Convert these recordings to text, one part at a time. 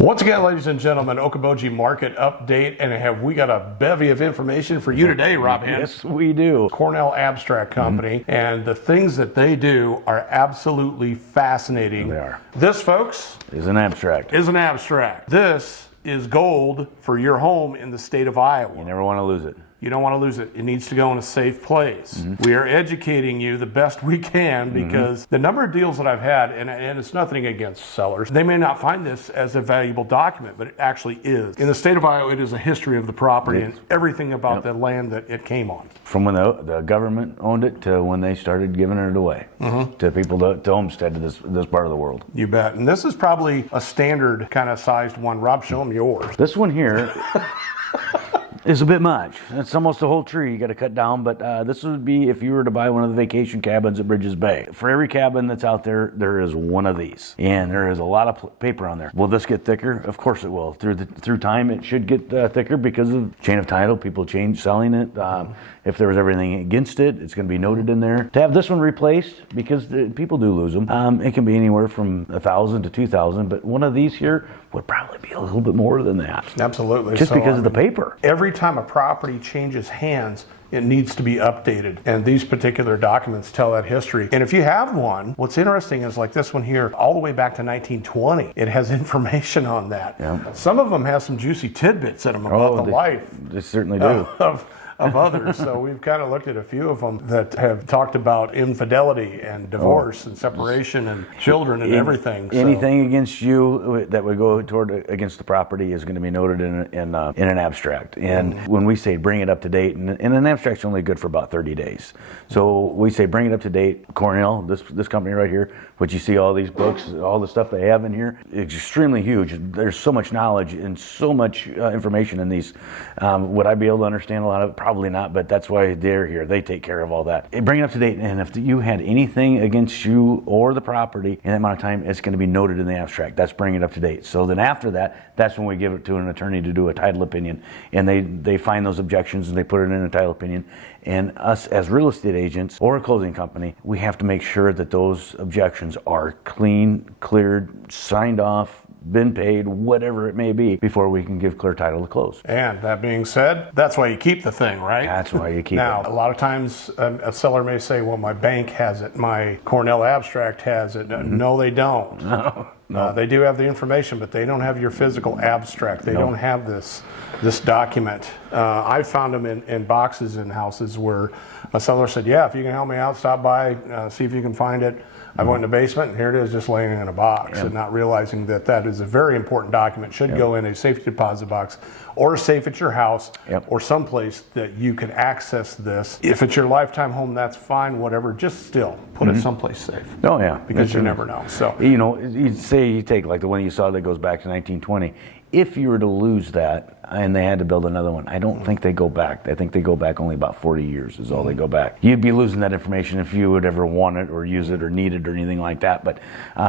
Once again, ladies and gentlemen, Okoboji market update, and have we got a bevy of information for you today, Rob Hinn? Yes, we do. Cornell Abstract Company, and the things that they do are absolutely fascinating. They are. This, folks, Is an abstract. is an abstract. This is gold for your home in the state of Iowa. You never want to lose it. You don't want to lose it. It needs to go in a safe place. We are educating you the best we can because the number of deals that I've had, and it's nothing against sellers, they may not find this as a valuable document, but it actually is. In the state of Iowa, it is a history of the property and everything about the land that it came on. From when the government owned it to when they started giving it away to people to homestead to this part of the world. You bet. And this is probably a standard kind of sized one. Rob, show them yours. This one here is a bit much. It's almost a whole tree you got to cut down, but this would be if you were to buy one of the vacation cabins at Bridges Bay. For every cabin that's out there, there is one of these, and there is a lot of paper on there. Will this get thicker? Of course it will. Through time, it should get thicker because of chain of title. People change selling it. If there was everything against it, it's going to be noted in there. To have this one replaced, because people do lose them, it can be anywhere from $1,000 to $2,000, but one of these here would probably be a little bit more than that. Absolutely. Just because of the paper. Every time a property changes hands, it needs to be updated. And these particular documents tell that history. And if you have one, what's interesting is like this one here, all the way back to 1920, it has information on that. Yeah. Some of them have some juicy tidbits in them about the life. They certainly do. Of others. So we've kind of looked at a few of them that have talked about infidelity and divorce and separation and children and everything. Anything against you that would go against the property is going to be noted in an abstract. And when we say bring it up to date, and an abstract's only good for about 30 days. So we say bring it up to date. Cornell, this company right here, which you see all these books, all the stuff they have in here, it's extremely huge. There's so much knowledge and so much information in these. Would I be able to understand a lot of it? Probably not, but that's why they're here. They take care of all that. Bring it up to date, and if you had anything against you or the property in that amount of time, it's going to be noted in the abstract. That's bring it up to date. So then after that, that's when we give it to an attorney to do a title opinion, and they find those objections and they put it in a title opinion. And us as real estate agents or a closing company, we have to make sure that those objections are clean, cleared, signed off, been paid, whatever it may be, before we can give clear title to close. And that being said, that's why you keep the thing, right? That's why you keep now, it. a lot of times a seller may say, well, my bank has it, my Cornell Abstract has it. No, they don't. No. They do have the information, but they don't have your physical abstract. They don't have this document. I've found them in boxes in houses where a seller said, yeah, if you can help me out, stop by, see if you can find it. I went in the basement, and here it is, just laying in a box, and not realizing that that is a very important document. Should go in a safety deposit box or a safe at your house or someplace that you can access this. If it's your lifetime home, that's fine, whatever. Just still put it someplace safe. Oh, yeah. Because you never know. So, you know, you say you take like the one you saw that goes back to 1920. If you were to lose that and they had to build another one, I don't think they go back. I think they go back only about 40 years is all they go back. You'd be losing that information if you would ever want it or use it or need it or anything like that. But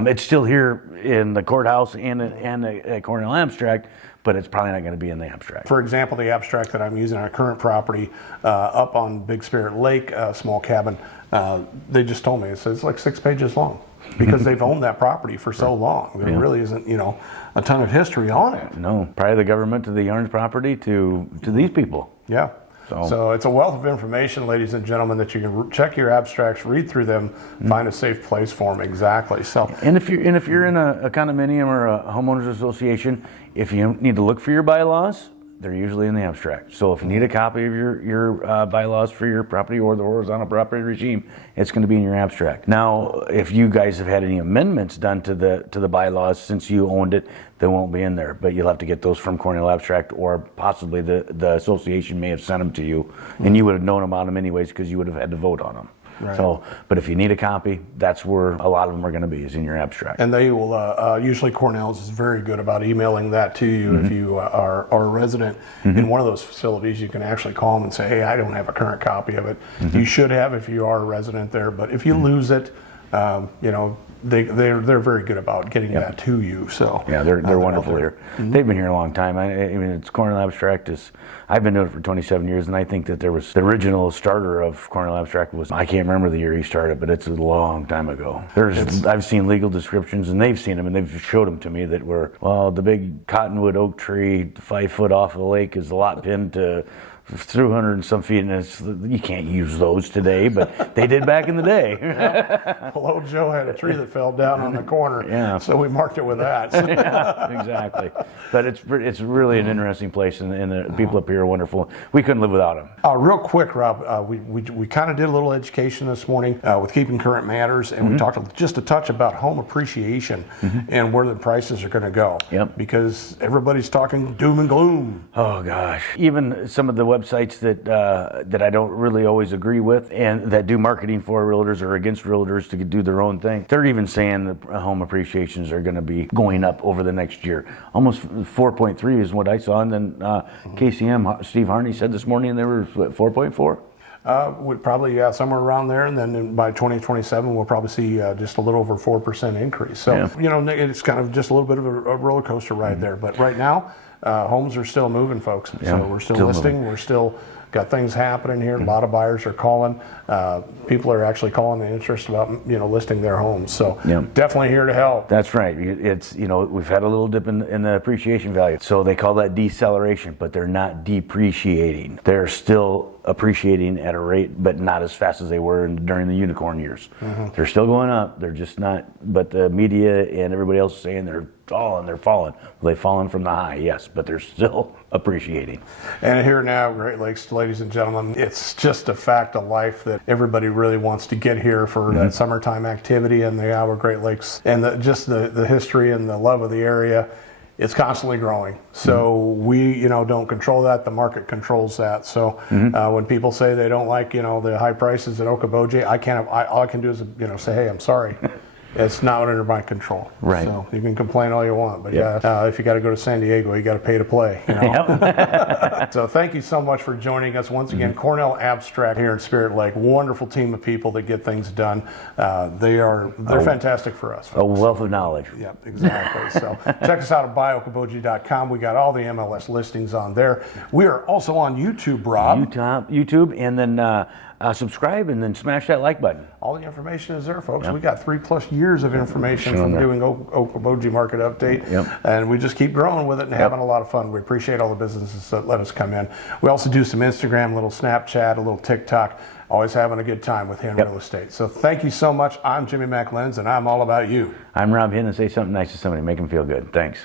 it's still here in the courthouse and a Cornell Abstract, but it's probably not going to be in the abstract. For example, the abstract that I'm using on our current property up on Big Spirit Lake, small cabin, they just told me it says like 6 pages long. Because they've owned that property for so long. There really isn't, a ton of history on it. No, probably the government to the Yarns property to these people. Yeah. So it's a wealth of information, ladies and gentlemen, that you can check your abstracts, read through them, find a safe place for them. Exactly. So, and if you're in a condominium or a homeowners association, if you need to look for your bylaws, they're usually in the abstract. So if you need a copy of your bylaws for your property or the horizontal property regime, it's going to be in your abstract. Now, if you guys have had any amendments done to the bylaws since you owned it, they won't be in there. But you'll have to get those from Cornell Abstract, or possibly the association may have sent them to you, and you would have known about them anyways because you would have had to vote on them. Right. So, but if you need a copy, that's where a lot of them are going to be, is in your abstract. And they will, usually Cornell's is very good about emailing that to you. If you are a resident in one of those facilities, you can actually call them and say, hey, I don't have a current copy of it. You should have if you are a resident there, but if you lose it, they're very good about getting that to you. So yeah, they're wonderful here. They've been here a long time. I mean, it's Cornell Abstract is. I've been doing it for 27 years, and I think that there was the original starter of Cornell Abstract was, I can't remember the year he started, but it's a long time ago. I've seen legal descriptions, and they've seen them, and they've showed them to me that were, well, the big cottonwood oak tree 5 foot off the lake is a lot pinned to 200 and some feet, and you can't use those today, but they did back in the day. Well, old Joe had a tree that fell down on the corner, so we marked it with that. Yeah, exactly. But it's really an interesting place, and the people up here are wonderful. We couldn't live without them. Real quick, Rob, we kind of did a little education this morning with Keeping Current Matters, and we talked just a touch about home appreciation and where the prices are going to go. Yep. Because everybody's talking doom and gloom. Oh gosh, even some of the websites that I don't really always agree with, and that do marketing for realtors or against realtors to do their own thing, they're even saying that home appreciations are going to be going up over the next year. Almost 4.3 is what I saw, and then KCM, Steve Harney said this morning they were 4.4. Would probably somewhere around there, and then by 2027 we'll probably see just a little over 4% increase. So it's kind of just a little bit of a roller coaster ride there. But right now, homes are still moving, folks. Yeah, so we're still listing. Moving. We're still got things happening here. A lot of buyers are calling. People are actually calling in interest about listing their homes. So definitely here to help. That's right. It's we've had a little dip in the appreciation value. So they call that deceleration, but they're not depreciating. They're still appreciating at a rate, but not as fast as they were during the unicorn years. They're still going up. They're just not. But the media and everybody else is saying they're falling. They're falling. Well, they've fallen from the high, yes, but they're still appreciating. And here now, Great Lakes, ladies and gentlemen, it's just a fact of life that everybody really wants to get here for that summertime activity and the Iowa Great Lakes, and just the history and the love of the area. It's constantly growing. So we, don't control that. The market controls that. So when people say they don't like, the high prices at Okoboji, all I can do is, say, hey, I'm sorry. It's not under my control. Right. So you can complain all you want, but if you got to go to San Diego, you got to pay to play. So thank you so much for joining us once again. Cornell Abstract here in Spirit Lake, wonderful team of people that get things done. They're fantastic for us, folks. A wealth of knowledge. Yep, exactly. So check us out at buyokoboji.com. We got all the MLS listings on there. We are also on YouTube, Rob. YouTube, and then subscribe and then smash that like button. All the information is there, folks. We got 3+ years of information from doing Okoboji Market Update, and we just keep growing with it and having a lot of fun. We appreciate all the businesses that let us come in. We also do some Instagram, a little Snapchat, a little TikTok. Always having a good time with HINN Real Estate. So thank you so much. I'm Jimmy McLenz, and I'm all about you. I'm Rob Hinn, and say something nice to somebody. Make them feel good. Thanks.